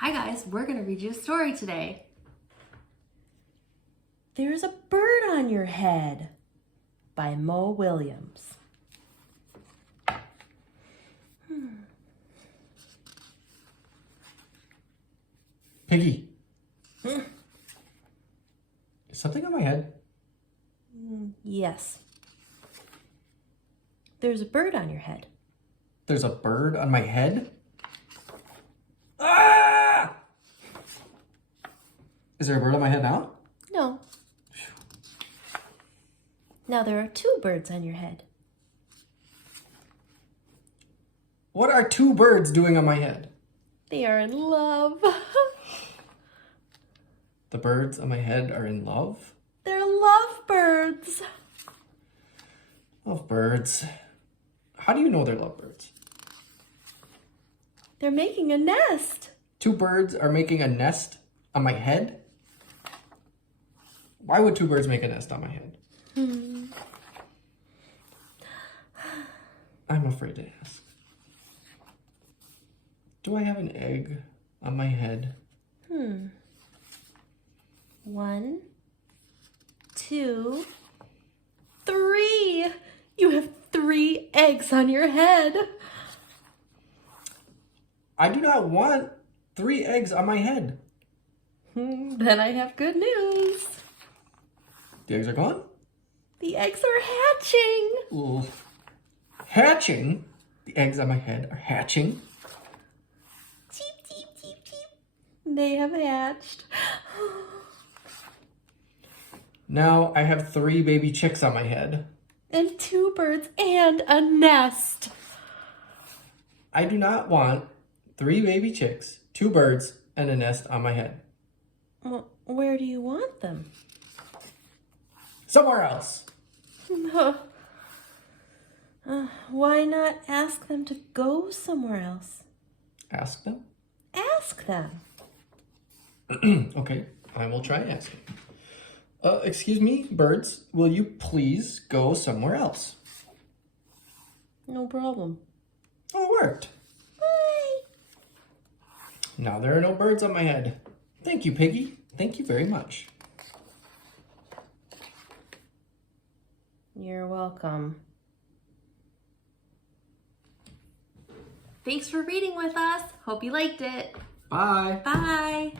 Hi guys, we're going to read you a story today. There's a Bird on Your Head by Mo Williams. Piggy. Is something on my head? Yes. There's a bird on your head. There's a bird on my head? Ah! Is there a bird on my head now? No. Now there are two birds on your head. What are two birds doing on my head? They are in love. The birds on my head are in love? They're lovebirds. Lovebirds. How do you know they're lovebirds? They're making a nest. Two birds are making a nest on my head? Why would two birds make a nest on my head? I'm afraid to ask. Do I have an egg on my head? 1, 2, 3. You have 3 eggs on your head. I do not want 3 eggs on my head. Then I have good news. The eggs are gone? The eggs are hatching. Ooh. Hatching? The eggs on my head are hatching? Cheep, cheep, cheep, cheep. They have hatched. Now I have 3 baby chicks on my head. And 2 birds and a nest. I do not want 3 baby chicks, 2 birds, and a nest on my head. Well, where do you want them? Somewhere else. Why not ask them to go somewhere else? Ask them? Ask them. Okay, I will try asking. Excuse me, birds, will you please go somewhere else? No problem. Oh, it worked. Bye. Now there are no birds on my head. Thank you, Piggy. Thank you very much. You're welcome. Thanks for reading with us. Hope you liked it. Bye. Bye.